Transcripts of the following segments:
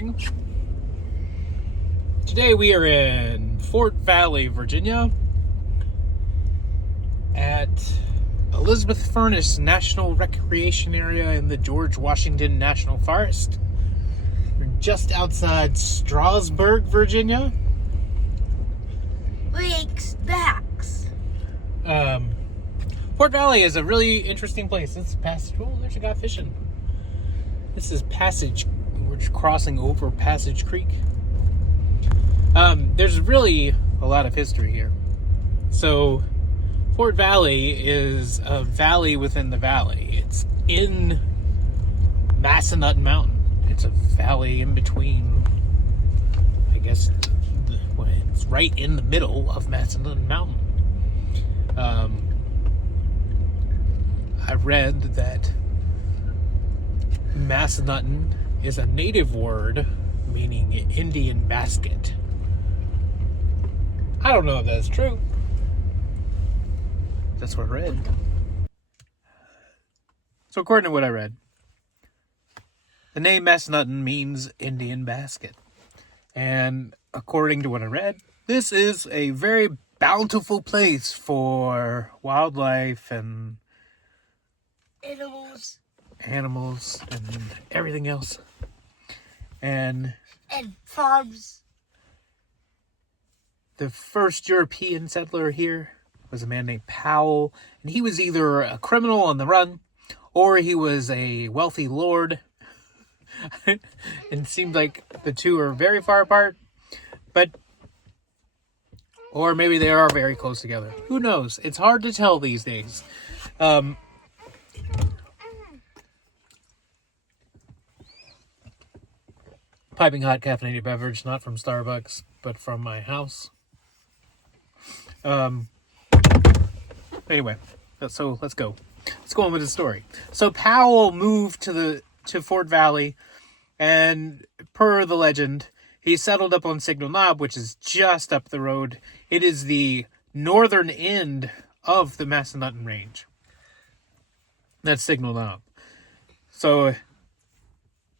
morning. Today we are in Fort Valley, Virginia at Elizabeth Furnace National Recreation Area in the George Washington National Forest. We're just outside Strasburg, Virginia. Backs. Fort Valley is a really interesting place. This is Passage. Oh, there's a guy fishing. This is Passage. We're just crossing over Passage Creek. There's really a lot of history here. So, Fort Valley is a valley within the valley. It's in Massanutten Mountain. It's a valley in between, I guess, it's right in the middle of Massanutten Mountain. I read that Massanutten is a native word meaning Indian basket. I don't know if that's true. That's what I read. So according to what I read, the name Massanutten means Indian basket. And according to what I read, this is a very bountiful place for wildlife and animals and everything else. And farms. The first European settler here was a man named Powell, and he was either a criminal on the run or he was a wealthy lord. And it seemed like the two are very far apart, or maybe they are very close together. Who knows? It's hard to tell these days. Piping hot caffeinated beverage, not from Starbucks, but from my house. Anyway, so let's go. Let's go on with the story. So Powell moved to Fort Valley, and per the legend, he settled up on Signal Knob, which is just up the road. It is the northern end of the Massanutten Range. That's Signal Knob. So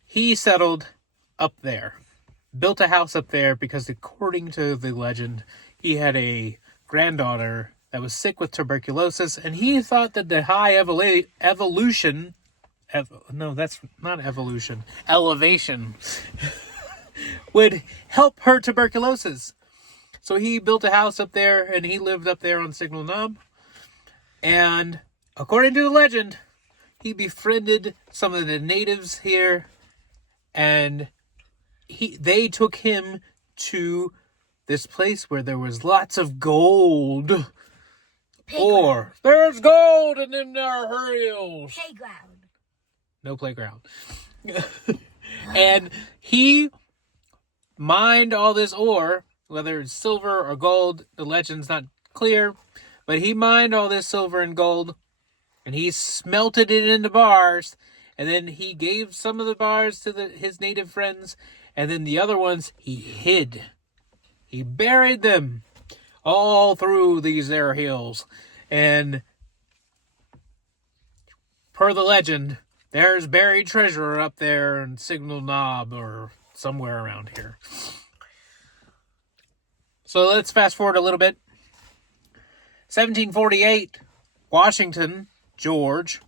he settled up there, built a house up there because according to the legend, he had a granddaughter that was sick with tuberculosis, and he thought that the high elevation would help her tuberculosis. So he built a house up there, and he lived up there on Signal Knob. And according to the legend, he befriended some of the natives here, and they took him to this place where there was lots of gold. Or there's gold in them there hills. Playground. No playground. And he mined all this ore, whether it's silver or gold, the legend's not clear, but he mined all this silver and gold, and he smelted it into bars, and then he gave some of the bars to his native friends, and then the other ones he hid. He buried them all through these there hills. And per the legend, there's buried treasure up there in Signal Knob or somewhere around here. So let's fast forward a little bit. 1748, Washington, George,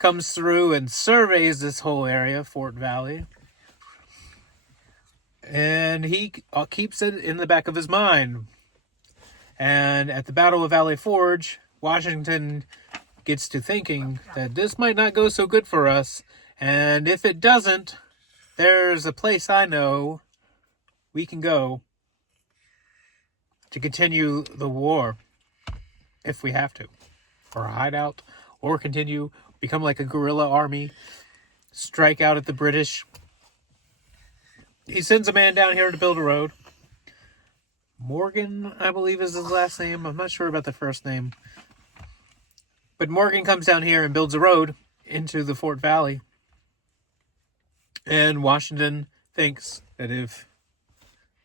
comes through and surveys this whole area, Fort Valley. And he keeps it in the back of his mind. And at the Battle of Valley Forge, Washington gets to thinking that this might not go so good for us. And if it doesn't, there's a place I know we can go to continue the war if we have to. Or hide out, or become like a guerrilla army, strike out at the British. He sends a man down here to build a road. Morgan, I believe, is his last name. I'm not sure about the first name. But Morgan comes down here and builds a road into the Fort Valley. And Washington thinks that if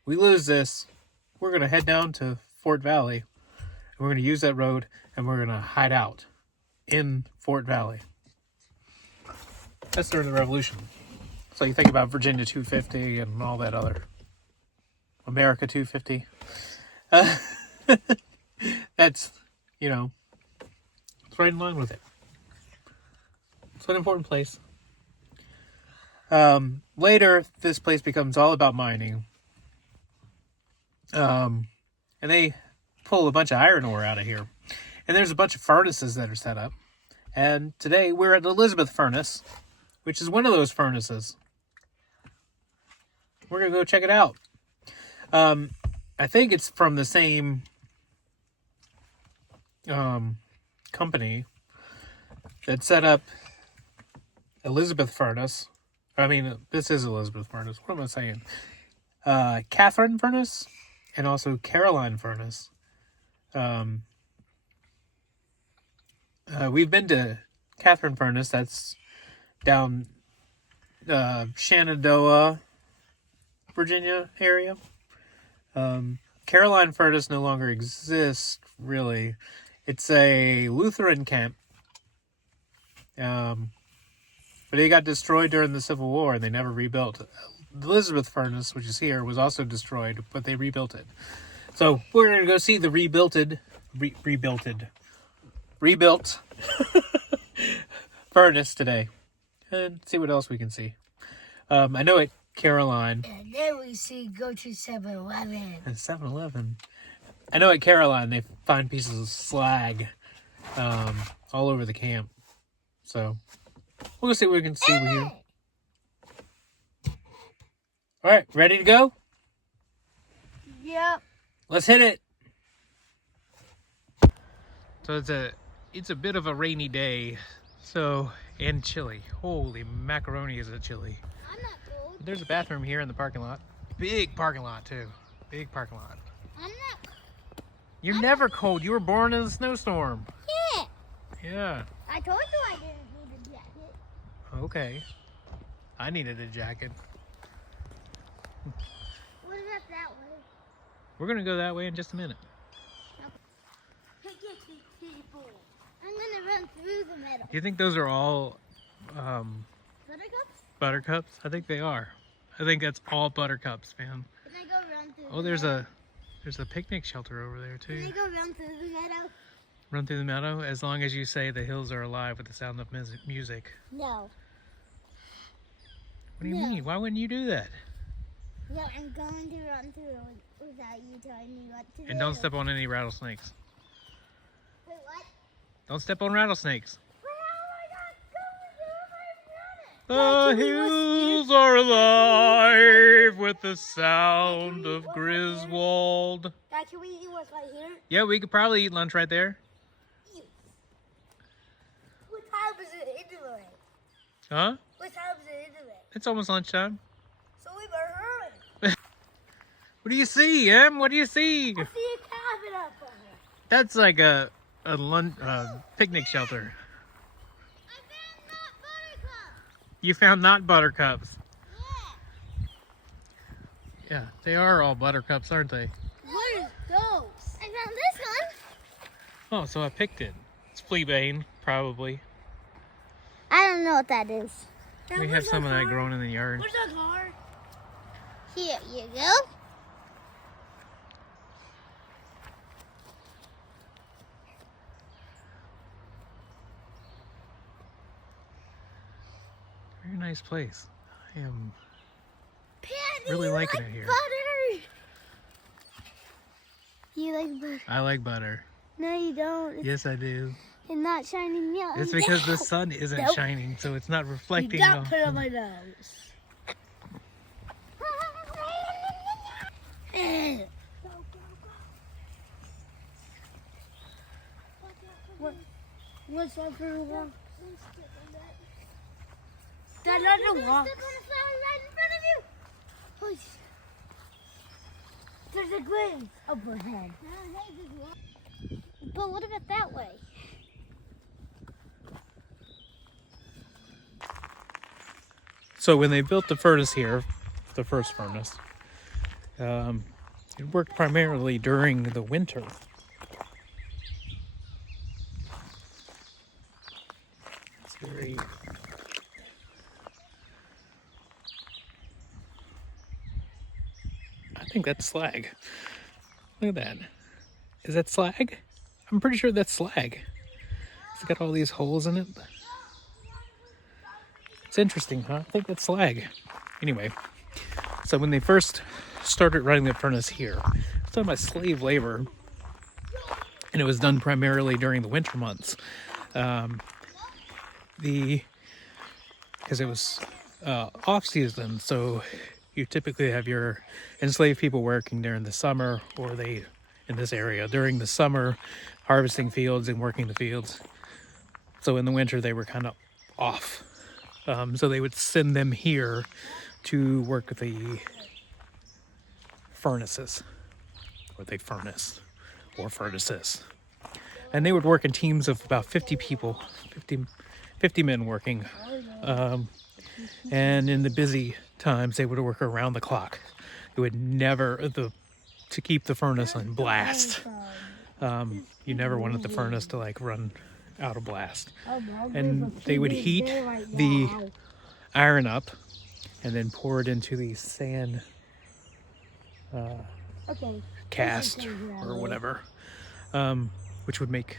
we lose this, we're going to head down to Fort Valley. And we're going to use that road, and we're going to hide out in Fort Valley. That's during the Revolution. So you think about Virginia 250 and all that other America 250. That's, it's right in line with it. It's an important place. Later, this place becomes all about mining. And they pull a bunch of iron ore out of here. And there's a bunch of furnaces that are set up. And today we're at Elizabeth Furnace, which is one of those furnaces. We're going to go check it out. I think it's from the same company that set up Elizabeth Furnace. I mean, this is Elizabeth Furnace. What am I saying? Catherine Furnace and also Caroline Furnace. We've been to Catherine Furnace. That's down Shenandoah, Virginia area. Caroline Furnace no longer exists, really. It's a Lutheran camp. But it got destroyed during the Civil War, and they never rebuilt it. The Elizabeth Furnace, which is here, was also destroyed, but they rebuilt it. So we're going to go see the rebuilt furnace today, and see what else we can see. I know at Caroline. And then we go to 7-Eleven. And 7-Eleven. I know at Caroline they find pieces of slag all over the camp. So we'll see what we can see here. All right, ready to go? Yep. Let's hit it. So it's a bit of a rainy day. So, and chilly. Holy macaroni, is it chilly. I'm not cold. There's a bathroom here in the parking lot. Big parking lot too. Big parking lot. I'm not. You're never cold. You were born in a snowstorm. Yeah. Yeah. I told you I didn't need a jacket. Okay. I needed a jacket. What about that way? We're gonna go that way in just a minute. I'm gonna run through the meadow. Do you think those are all Buttercups? buttercups? I think they are. I think that's all buttercups, man. Can I go run through Oh, the there's meadow? a picnic shelter over there Can I too. go run through the meadow? Run through the meadow as long as you say the hills are alive with the sound of music. No. What do you No. mean? Why wouldn't you do that? No, I'm going to run through without you telling me what to do. And don't step on any rattlesnakes. Wait, what? Don't step on rattlesnakes. But how am I not going to do if I'm running? The hills are alive with the sound of Griswold. Dad, can we eat what's right here? Yeah, we could probably eat lunch right there. What time is it anyway? Huh? What time is it anyway? It's almost lunchtime. So we better hurry. What do you see, Em? What do you see? I see a cabin up there. That's like a picnic shelter. I found not buttercup. You found not buttercups. Yeah. Yeah, they are all buttercups, aren't they? What is those? I found this one. Oh, so I picked it. It's fleabane, probably. I don't know what that is. We have some of that growing in the yard. Where's that car? Here you go. Very nice place. I am Patty, really you liking like it here. Butter. You like butter? I like butter. No, you don't. Yes, I do. It's not shining milk. It's because the sun isn't Nope. shining, so it's not You reflecting got off. put on my nose. What's that for a walk? That's not a walk. Step on a flower right in front of you. Push. There's a green overhead. But what about that way? So when they built the furnace here, the first furnace, it worked primarily during the winter. It's very think that's slag. Look at that. Is that slag? I'm pretty sure that's slag. It's got all these holes in it. It's interesting, huh? I think that's slag. Anyway, so when they first started running the furnace here, it's done by slave labor, and it was done primarily during the winter months. Because it was off season, so you typically have your enslaved people working during the summer, or they, in this area, during the summer, harvesting fields and working the fields. So in the winter, they were kind of off. So they would send them here to work the furnaces, or the furnace, or furnaces. And they would work in teams of about 50 people, 50 men working. And in the busy times, they would work around the clock. It would never, to keep the furnace on blast. You never wanted the furnace to like run out of blast. And they would heat the iron up and then pour it into the sand cast or whatever, which would make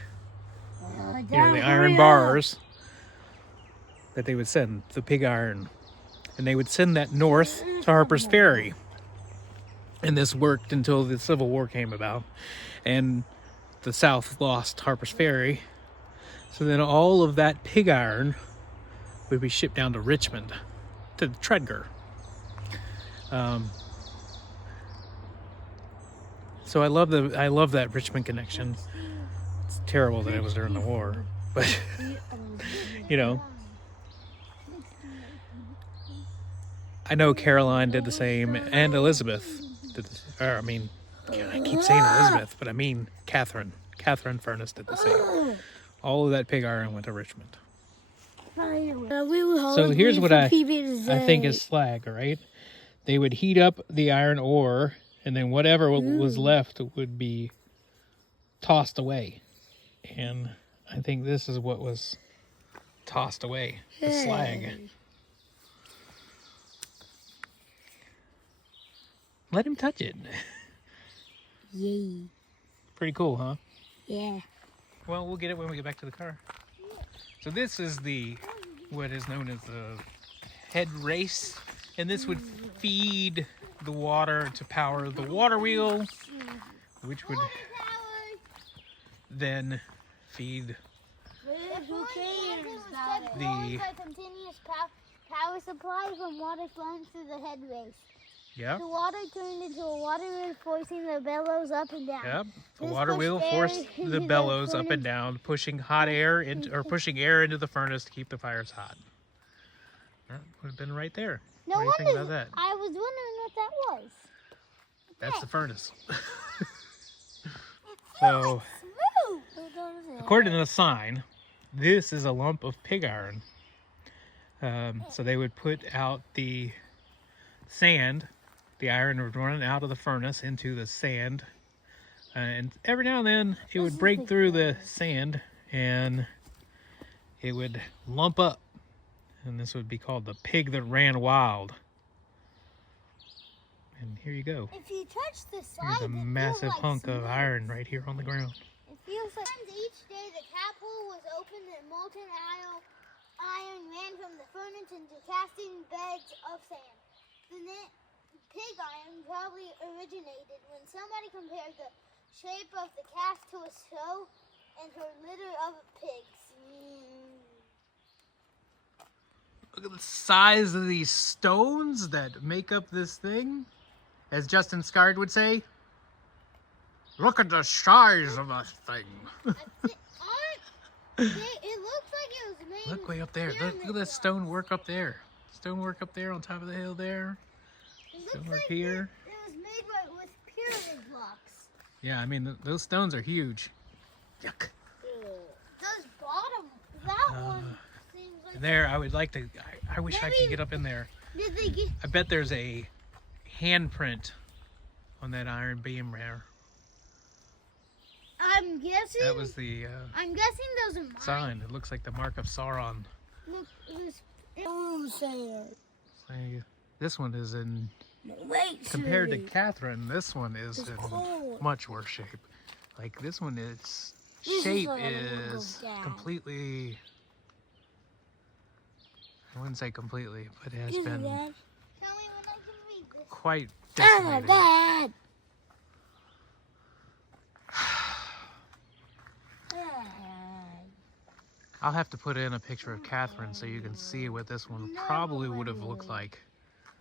the iron bars that they would send, the pig iron, and they would send that north to Harper's Ferry. And this worked until the Civil War came about and the South lost Harper's Ferry. So then all of that pig iron would be shipped down to Richmond, to Tredegar. So I love that Richmond connection. It's terrible that it was during the war, but you know, I know Caroline did the same, and Elizabeth did the, or I mean, I keep saying Elizabeth, but I mean Catherine. Catherine Furnace did the same. All of that pig iron went to Richmond. So here's what I think is slag, right? They would heat up the iron ore, and then whatever was left would be tossed away. And I think this is what was tossed away, the slag. Let him touch it. Yay. Pretty cool, huh? Yeah. Well, we'll get it when we get back to the car. So this is what is known as the head race, and this would feed the water to power the water wheel, which would then feed the continuous power supply from water flowing through the head race. yeah. The water turned into a water wheel, forcing the bellows up and down. Yep. The This water wheel pushed forced air the into the bellows up furnace. and down, pushing hot air into, or pushing air into the furnace to keep the fires hot. That would have been right there. No What do you think wonder. about that? I was wondering what that was. That's the furnace. So, Smooth. according to the sign, this is a lump of pig iron. So they would put out the sand. The iron would run out of the furnace into the sand. And every now and then it would break through the sand and it would lump up. And this would be called the pig that ran wild. And here you go. If you touch the side, Here's a massive hunk of iron right here on the ground. It feels like each day the tap hole was opened and molten iron ran from the furnace into casting beds of sand. The pig iron probably originated when somebody compared the shape of the cast to a sow and to a litter of pigs. Look at the size of these stones that make up this thing. As Justin Scard would say, look at the size of this thing. It looks like it was made. Look way up there. Look at that stonework up there. Stonework up there on top of the hill there. Stonework here. It was made with pyramid blocks. Yeah, I mean, those stones are huge. Yuck. Those that one seems like. And there, I would like to, I wish I could get up in there. Did they get? I bet there's a handprint on that iron beam there. I'm guessing. That was the I'm guessing those are mine. sign. It looks like the mark of Sauron. Look, it was. This one is in Wait, Compared to Shirley. Catherine, this one is It's in cold. much worse shape. Like this one is This shape is what I'm gonna go is get. completely. I wouldn't say completely, but it has This is been Dad. Tell me when I can read this. quite Dad, decimated. Dad. I'll have to put in a picture of Catherine so you can see what this one probably would have looked like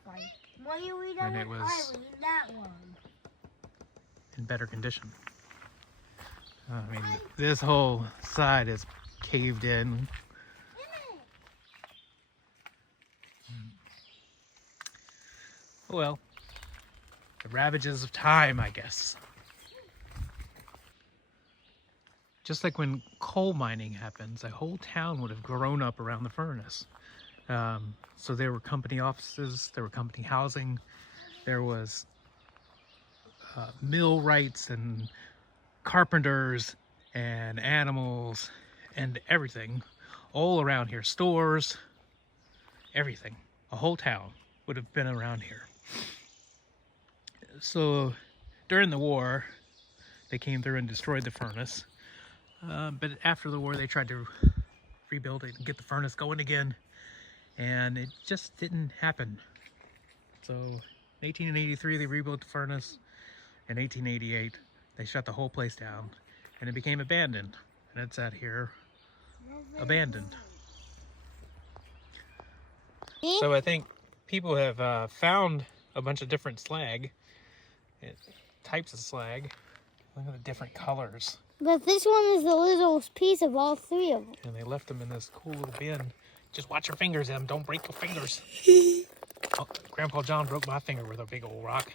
Why you read when that it one? was I read that one. in better condition. I mean, this whole side is caved in. Well, the ravages of time, I guess. Just like when coal mining happens, a whole town would have grown up around the furnace. So there were company offices, there were company housing, there was millwrights and carpenters and animals and everything all around here. Stores, everything. A whole town would have been around here. So during the war, they came through and destroyed the furnace. But after the war, they tried to rebuild it and get the furnace going again, and it just didn't happen. So in 1883, they rebuilt the furnace. In 1888, they shut the whole place down, and it became abandoned. And it's out here, abandoned. So I think people have found a bunch of different slag, types of slag. Look at the different colors. But this one is the littlest piece of all three of them. And they left them in this cool little bin. Just watch your fingers, Em. Don't break your fingers. Oh, Grandpa John broke my finger with a big old rock.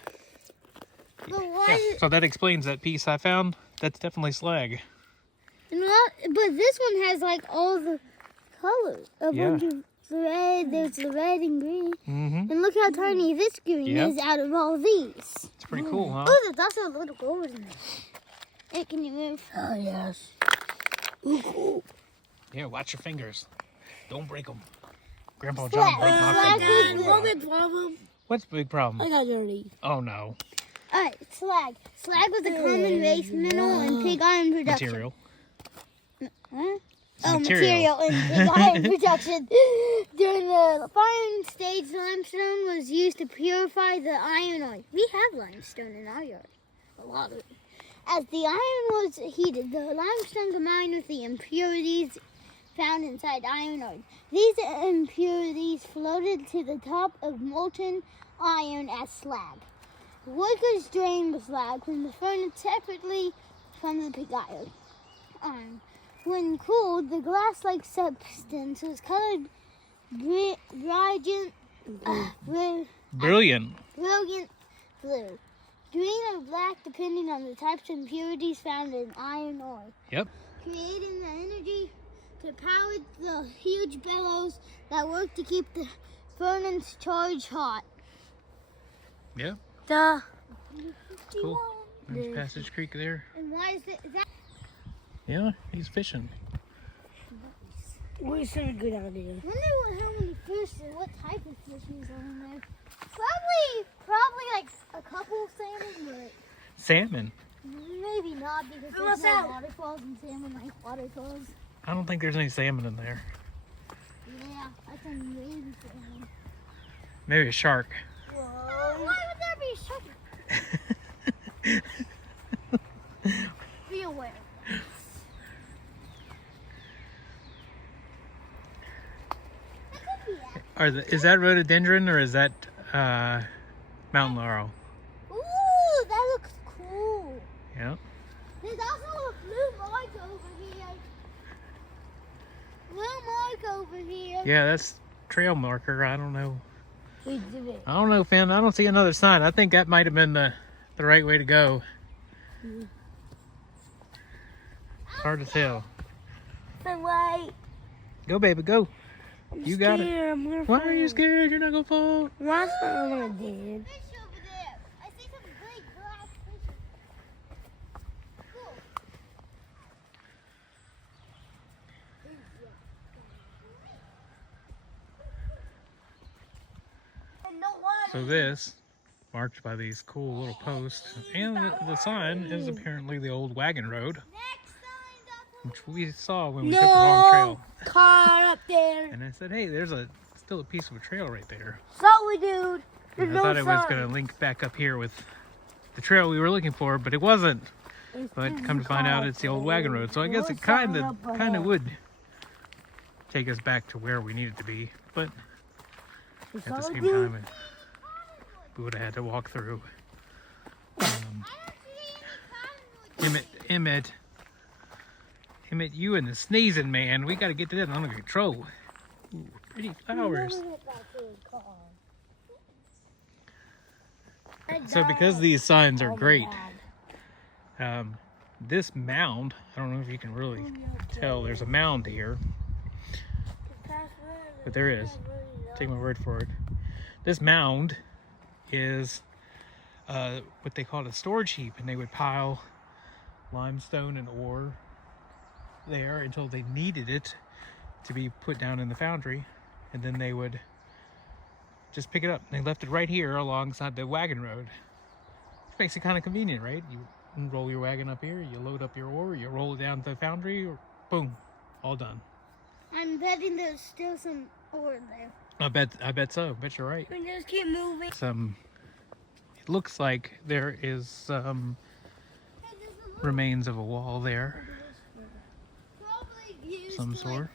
But why? Yeah, so that explains that piece I found. That's definitely slag. But this one has like all the colors. A bunch of red. There's the red and green. Mm-hmm. And look how tiny this green Yeah. is out of all these. It's pretty cool, huh? Oh, there's also a little gold in there. Hey, can you move? Oh, yes. Ooh, cool. Yeah, watch your fingers. Don't break them. Grandpa John broke my Slag finger. is One big problem. What's the big problem? I got dirty. Oh, no. Alright, slag. Slag was a common base mineral in pig iron production. Material. Huh? It's Oh, material. material in pig iron production. During the firing stage, limestone was used to purify the iron ore. We have limestone in our yard. A lot of it. As the iron was heated, the limestone combined with the impurities found inside iron ore. These impurities floated to the top of molten iron as slag. Workers drained the slag from the furnace separately from the pig iron. When cooled, the glass-like substance was colored Brilliant. brilliant blue, green or black depending on the types of impurities found in iron ore, Yep. creating the energy to power the huge bellows that work to keep the furnace charge hot. Yep. Duh. Cool. There's Passage Creek there. And why is that? Yeah, he's fishing. We should go down there. I wonder how many fish and what type of fish is on there. Probably like a couple salmon, but Salmon. maybe not because What's there's no that? waterfalls and salmon like waterfalls. I don't think there's any salmon in there. Yeah, I think maybe salmon. Maybe a shark. Oh, why would there be a shark? Be aware. That could be it. Is that rhododendron or is that mountain laurel? Ooh, that looks cool. Yeah. There's also a blue mark over here. Blue mark over here. Yeah, that's trail marker. I don't know. We did it. I don't know, Finn. I don't see another sign. I think that might have been the right way to go. Hard to tell. But wait. Go, baby, go. I'm You got it. scared. I'm gonna Why fall. are you scared? You're not gonna fall. Last time I did. Fish over there. I see some big black fish. Cool. No water. So this marked by these cool little posts. And the sign is apparently the old wagon road, Next sign's up. which we saw when we took the wrong trail. car up there. And I said, hey, there's still a piece of a trail right there. Sorry, dude. There's I no thought it was sign. going to link back up here with the trail we were looking for, but it wasn't. But come to find out, it's the old wagon road. So I guess it kind of would take us back to where we needed to be. But at the same time, we would have had to walk through. I don't see any cottonwood. Emmett, you and the sneezing man, we got to get that under control. Ooh, pretty flowers. So because these signs are great, this mound, I don't know if you can really tell, there's a mound here, but there is. Take my word for it. This mound is what they called a storage heap, and they would pile limestone and ore there until they needed it to be put down in the foundry, and then they would just pick it up. They left it right here alongside the wagon road. Which makes it kind of convenient, right? You roll your wagon up here, you load up your ore, you roll it down to the foundry, boom, all done. I'm betting there's still some ore there. I bet so. Bet you're right. We just keep moving. It looks like there is some Hey, there's a little remains of a wall there, probably used some to, sort.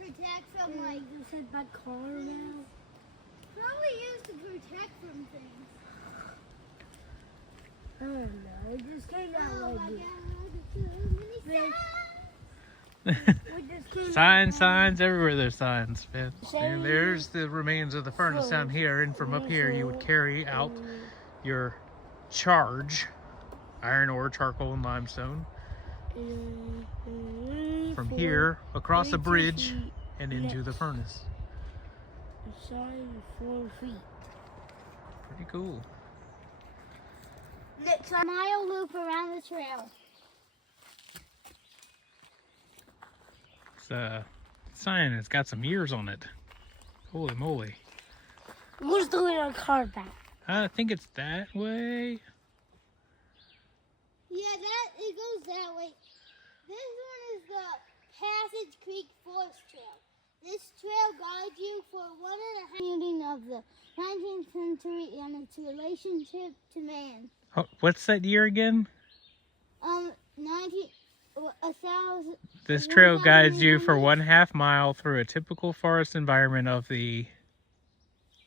Like, protect from like You said by car now. probably used to protect from things. I don't know. It just came out Oh my like god, too many this. We just came Signs everywhere. There's signs, man. And there's the remains of the furnace down here, and from up here you would carry out your charge, iron ore, charcoal, and limestone, from here across a bridge and into the furnace. Sorry, 4 feet. Pretty cool. Next mile loop around the trail. It's a sign. It's got some years on it. Holy moly! Who's doing our car back? I think it's that way. Yeah, it goes that way. This one is the Passage Creek Forest Trail. This trail guides you for one of the commuting of the 19th century and its relationship to man. Oh, what's that year again? 1,000. This trail guides you for 1/2 mile through a typical forest environment of the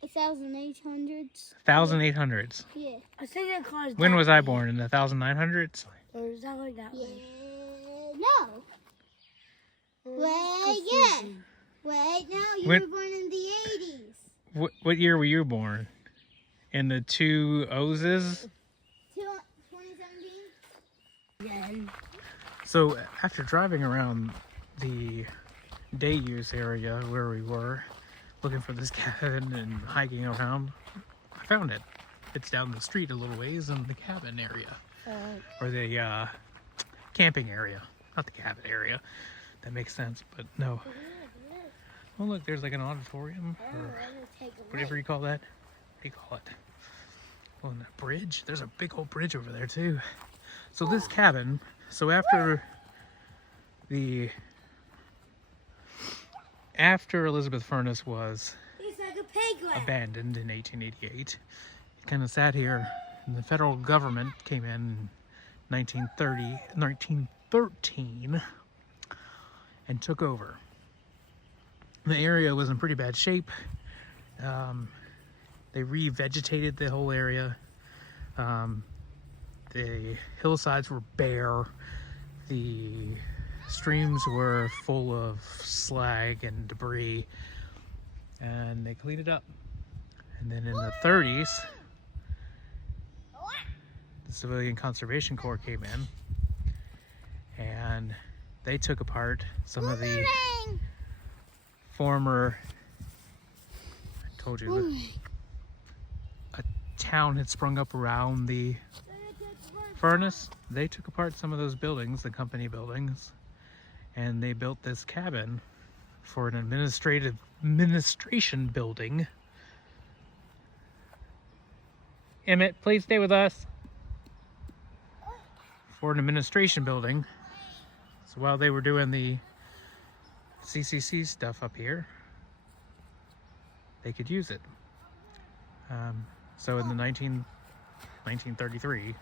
1,800s. 1800s. Yeah. I think that car's When was I born? In the 1900s? Or is that like that Yeah. way? No. Wait, yeah. Wait, no, you When- were born in the 80s. What year were you born? In the 2000s? 2017? Yeah. So after driving around the day use area where we were, looking for this cabin and hiking around, I found it. It's down the street a little ways in the cabin area, or the camping area, not the cabin area. That makes sense, but no. Oh look, there's like an auditorium or whatever you call that. What do you call it? Oh, and a bridge. There's a big old bridge over there too. So this cabin. So after Elizabeth Furnace was It's like a playground. abandoned in 1888, it kind of sat here, and the federal government came in 1913 and took over. The area was in pretty bad shape. They revegetated the whole area. The hillsides were bare. The streams were full of slag and debris, and they cleaned it up. And then in the 30s, the Civilian Conservation Corps came in, and they took apart some of the former, I told you, a town had sprung up around the furnace. They took apart some of those buildings, the company buildings, and they built this cabin for an administration building. Emmett, please stay with us. For an administration building. So while they were doing the CCC stuff up here, they could use it. So in the 1933,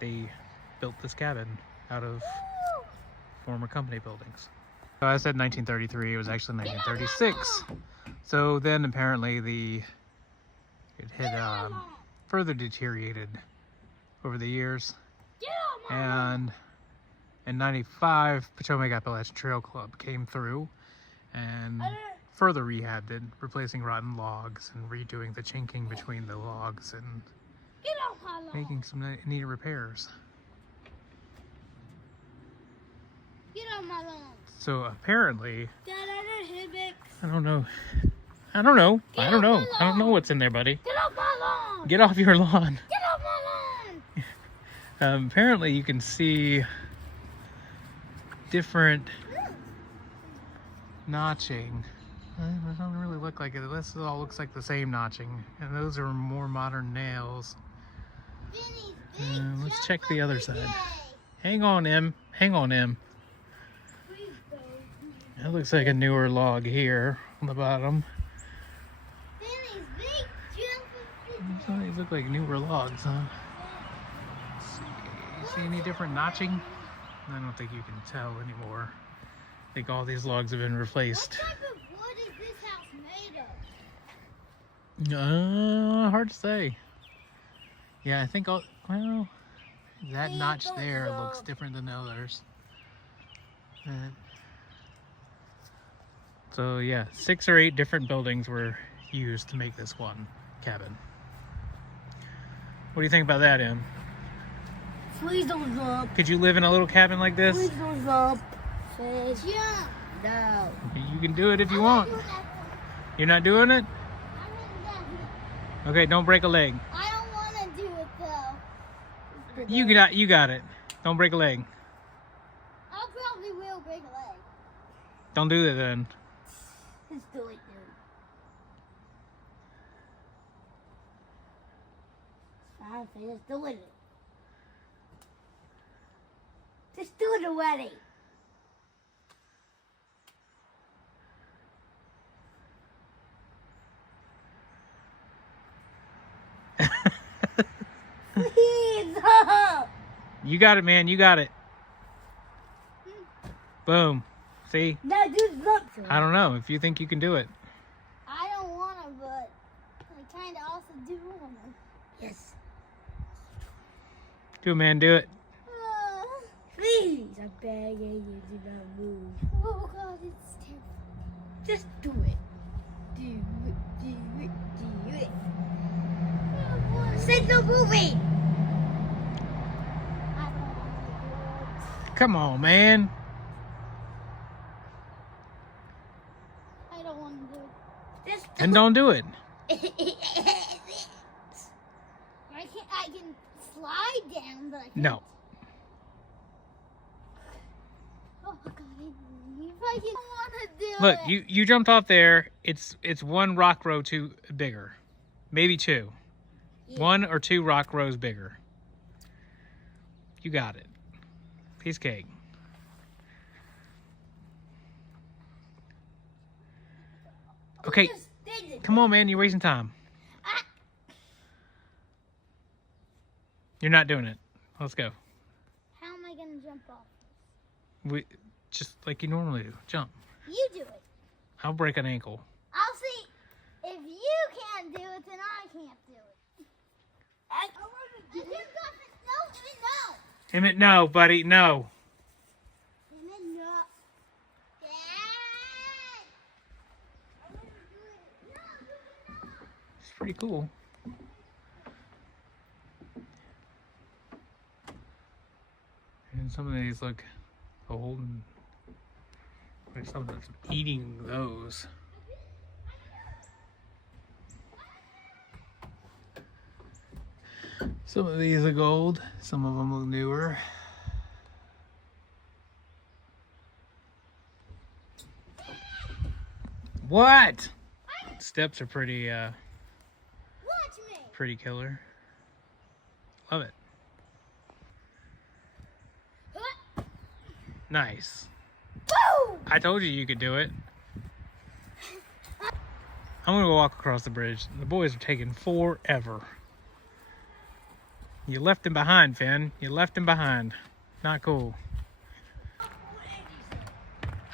they built this cabin out of former company buildings. I said 1933, it was actually 1936. So then apparently it had further deteriorated over the years. And in 95, Potomac Appalachian Trail Club came through and further rehabbed it, replacing rotten logs and redoing the chinking between the logs and making some neat repairs. Get on my lawn. So apparently, Dad, I didn't hit it. I don't know what's in there, buddy. Get off my lawn. Get off your lawn. Get off my lawn. Apparently you can see different notching. It doesn't really look like it. This all looks like the same notching, and those are more modern nails. Vinny's big Let's check the other side. day. Hang on, Em. Hang on, Em. Please go. That looks like a newer log here on the bottom. Vinny's big jump. So these look like newer logs, huh? See any different notching? I don't think you can tell anymore. I think all these logs have been What replaced. type of wood is this house made of? Hard to say. Yeah, I think that Yeah, notch don't there know. looks different than the others. So yeah, 6 or 8 different buildings were used to make this one cabin. What do you think about that, Em? Please don't jump. Could you live in a little cabin like this? Please don't jump. Please. Jump. No. You can do it if you want. You're not doing it? Okay, don't break a leg. I don't want to do it though. You got it. Don't break a leg. I probably will break a leg. Don't do that then. Just do it, dude. Fine, just do it. Just do it already. Please. You got it, man. You got it. Boom. See? No, dude, look. I don't know if you think you can do it. I don't want to, but I kind of also do want to. Yes. Do it, man. Do it. Please. I'm begging you, do not move. Oh God, it's terrible. Just do it. Do it, do it, do it. Say no moving. I don't want to Come on, man. do it. I don't want to do it. Just do And don't do it. it. I can slide down, but I can't. No. Oh God, if I can want to do Look, it. you jumped off there. It's one rock row too bigger. Maybe 2. Yeah. 1 or 2 rock rows bigger. You got it. Piece of cake. Okay, Just did it. come on, man. You're wasting time. Ah. You're not doing it. Let's go. How am I gonna jump off? We just like you normally do. Jump. You do it. I'll break an ankle. I'll see. If you can't do it, then I can't do it. I want to do it. No. Emmett, no, buddy, no. No. Dad. I want to do it. No. It's pretty cool. And some of these look old and like something's eating those. Some of these are gold, some of them look newer. What? Steps are pretty Watch me. pretty killer. Love it. Nice. Woo! I told you could do it. I'm gonna go walk across the bridge. The boys are taking forever. You left him behind, Finn. You left him behind. Not cool.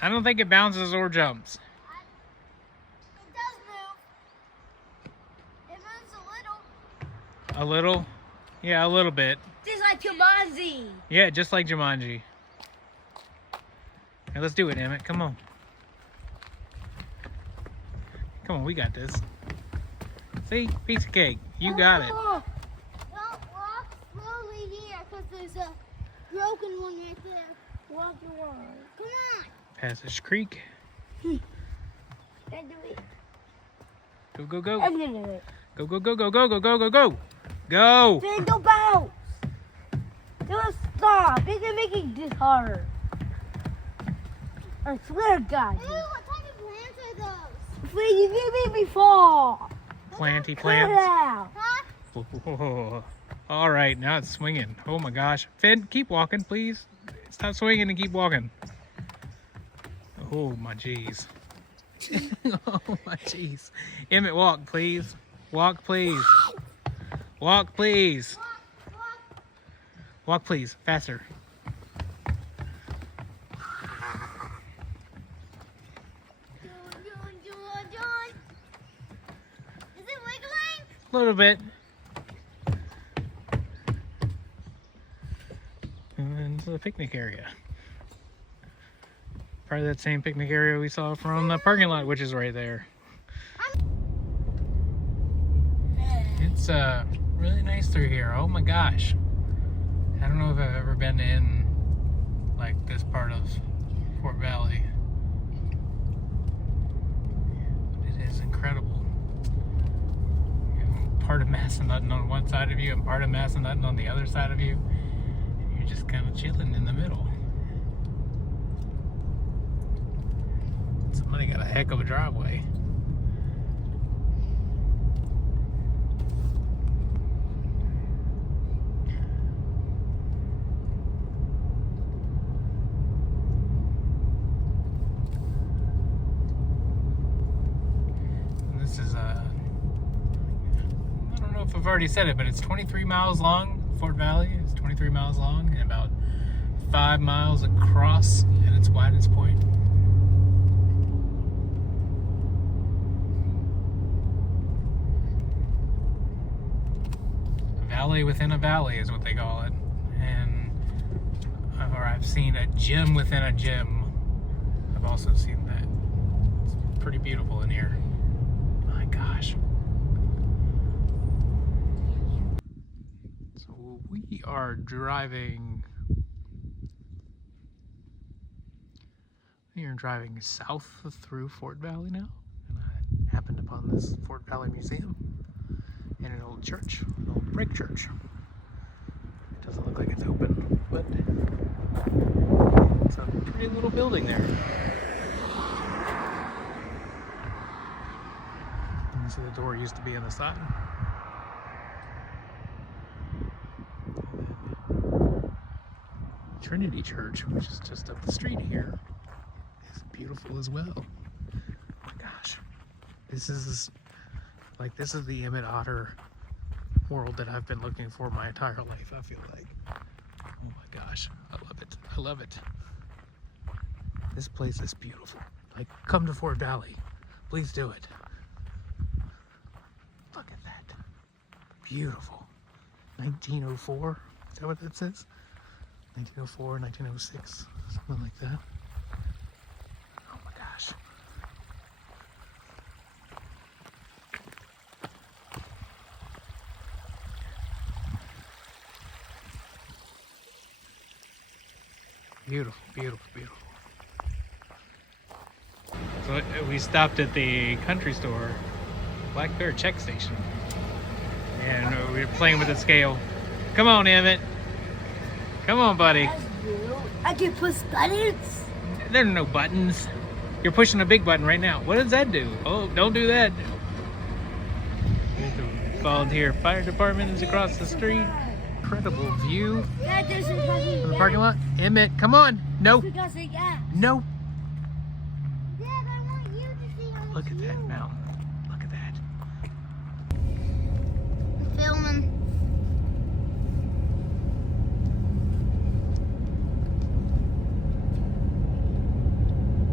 I don't think it bounces or jumps. It does move. It moves a little. A little? Yeah, a little bit. Just like Jumanji. Yeah, just like Jumanji. Hey, let's do it, Emmett. Come on. Come on, we got this. See? Piece of cake. You got it. Don't walk slowly here because there's a broken one right there. Walk along. Come on. Passage Creek. I do it. Go, go, go. I'm gonna do it. Go, go, go, go, go, go, go, go, go. Go! Finn, don't bounce. Just stop. You're gonna make it this harder. I swear to God. Ew, what type of plants are those? Finn, you didn't make me fall. Planty Cut it plants. out. Huh? Whoa. All right, now it's swinging. Oh my gosh. Finn, keep walking, please. Stop swinging and keep walking. Oh my jeez. Oh my jeez. Emmett, walk, please. Walk, please. Walk, please. Walk. Walk, please. Faster. John. Is it wiggling? A little bit. And the picnic area. Probably that same picnic area we saw from the parking lot, which is right there. It's really nice through here. Oh my gosh. I don't know if I've ever been in like this part of Fort Valley. It is incredible. You have part of Massanutten on one side of you and part of Massanutten on the other side of you. And you're just kind of chilling in the middle. Somebody got a heck of a driveway. This is I don't know if I've already said it, but it's 23 miles long. Fort Valley is 23 miles long and about 5 miles across at its widest point. Valley within a valley is what they call it. And or I've seen a gym within a gym. I've also seen that. It's pretty beautiful in here. My gosh. So we are driving. We are driving south through Fort Valley now. And I happened upon this Fort Valley Museum. And an old church, an old brick church. It doesn't look like it's open, but it's a pretty little building there. And so the door used to be on the side. Trinity Church, which is just up the street here, is beautiful as well. Oh my gosh. This is the Emmett Otter world that I've been looking for my entire life, I feel like. Oh my gosh, I love it. I love it. This place is beautiful. Like, come to Fort Valley. Please do it. Look at that. Beautiful. 1904, is that what that says? 1904, 1906, something like that. Oh my gosh. Beautiful, beautiful, beautiful. So we stopped at the country store, Black Bear Check Station, and we were playing with the scale. Come on, Emmett. Come on, buddy. I can push buttons. There are no buttons. You're pushing a big button right now. What does that do? Oh, don't do that. Volunteer fire department is across the street. Incredible view Dad, there's some coffee. from the parking lot. Emmett, come on. No, Because of gas. no. Dad, I want you to see how much Look at that you- mountain. Look at that. Filming.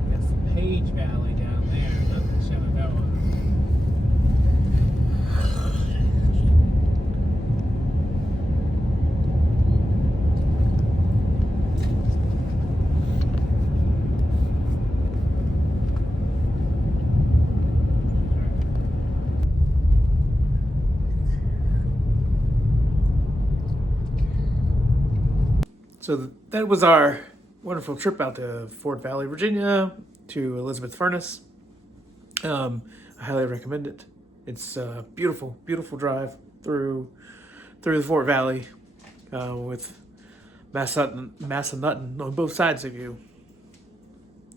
That's the Page Valley down there, not the Shenandoah. So that was our wonderful trip out to Fort Valley, Virginia, to Elizabeth Furnace. I highly recommend it. It's a beautiful, beautiful drive through the Fort Valley with Massanutten on both sides of you.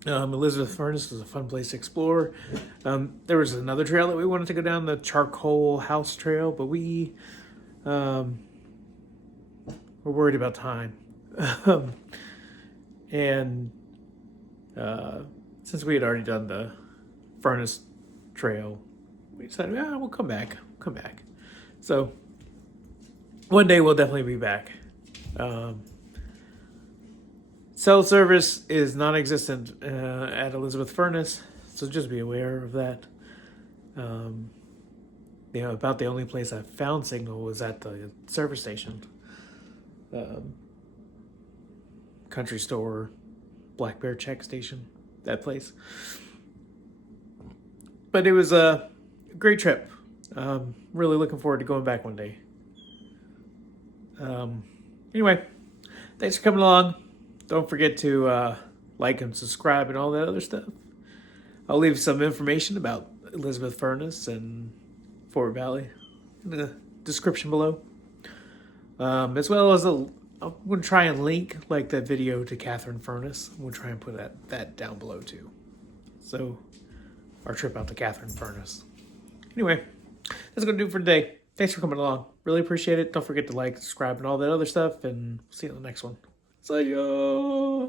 Elizabeth Furnace was a fun place to explore. There was another trail that we wanted to go down, the Charcoal House Trail, but we were worried about time. And since we had already done the Furnace Trail, we decided, yeah, we'll come back. So one day we'll definitely be back. Cell service is non-existent at Elizabeth Furnace, so just be aware of that. About the only place I found signal was at the service station. Country store, Black Bear check station, that place. But it was a great trip. Really looking forward to going back one day. Anyway, thanks for coming along. Don't forget to like and subscribe and all that other stuff. I'll leave some information about Elizabeth Furnace and Fort Valley in the description below. As well as I'm going to try and link like that video to Catherine Furnace. I'm going to try and put that down below too. So our trip out to Catherine Furnace. Anyway, that's going to do it for today. Thanks for coming along. Really appreciate it. Don't forget to like, subscribe, and all that other stuff. And see you in the next one. See ya.